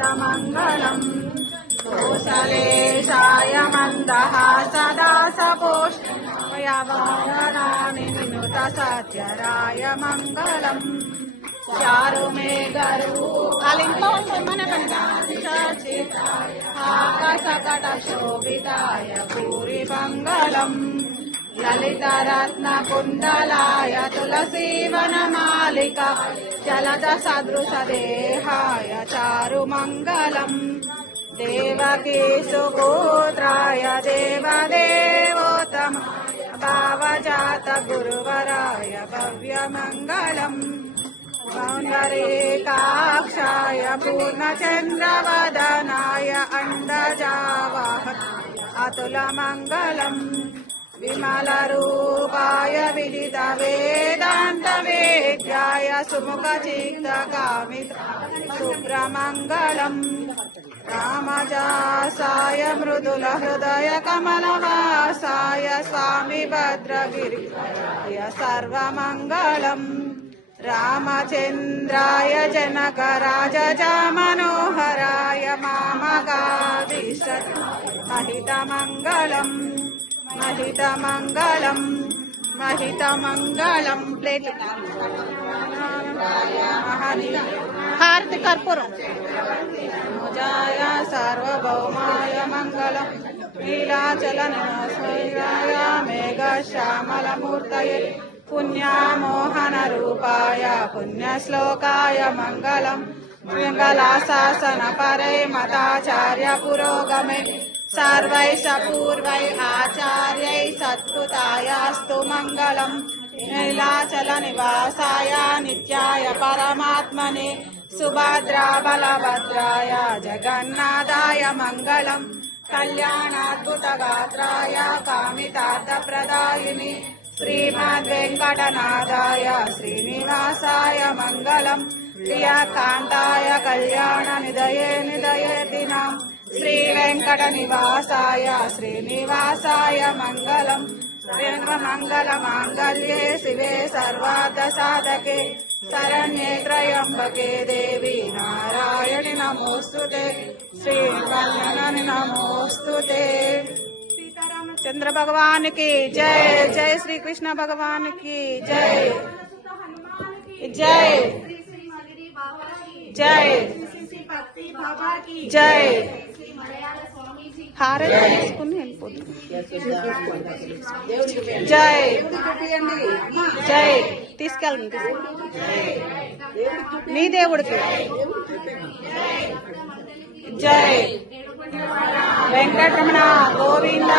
శాంతమంగళం కోశలేషాయ మందః సదా సపోష్ణవయవారామి వినుత సత్యరాయ మంగళం. చారుమే గరు అలింగం ఆకాశకట శోభితాయ పూరి మంగళం. లలితరత్న కుండలాయ తులసీవనమా कालिका जलद सदृशदेहाय चारुमङ्गलम्। देवकेशुगोत्राय देवदेवोत्तम। भावजात गुरुवराय भव्य भव्यमङ्गलम्। सौन्दरेकाक्षाय पूर्णचन्द्रवदनाय अण्डजावाह अतुलमङ्गलम्। विमलरूपाय विदितवेदान्त सुमुखचीक्तकामि सुप्रभ्रमङ्गलम् रामजासाय मृदुलहृदय कमलवासाय स्वामि भद्रगिरि य सर्वमङ्गलम्। रामचेन्द्राय जनकराजजा मनोहराय मामगादिशत् महितमङ्गलम् महितमङ्गलम्। महितमङ्गलं प्लेट् हारति कर्पूरं मुजाय सार्वभौमाय मङ्गलम् लीलाचलनस्मैराय मेघश्यामलमूर्तये पुण्यामोहनरूपाय पुण्यश्लोकाय मङ्गलम् मङ्गलाशासनपरे मताचार्य पुरोगमे सर्वैः सपूर्वै आचार्य सत्कृतायास्तु मङ्गलम्। नीलाचलनिवासाय नित्याय परमात्मने सुभद्राबलभद्राय जगन्नाथाय मङ्गलम्। कल्याणाद्भुतगात्राय कामितार्थप्रदायिनि श्रीमद्वेङ्कटनाथाय श्रीनिवासाय मङ्गलम्। प्रियाकान्ताय कल्याणनिधये निधये दिनाम् శ్రీ వెంకట నివాసాయ శ్రీనివాసాయ మంగళం మంగళ మాంగళ్యే శివే సర్వార్థ సాధకే శరణ్యే త్రయంబకే దేవి నారాయణి నమోస్తుతే శ్రీవల్లనని నమోస్తుతే చంద్ర భగవాన్కి జై జై శ్రీకృష్ణ భగవాన్కి జై జై జై జై హారతి తీసుకుని వెళ్ళిపోతుంది జై. జై. తీసుకెళ్ళండి నీ దేవుడికి. జై. వెంకటరమణ గోవింద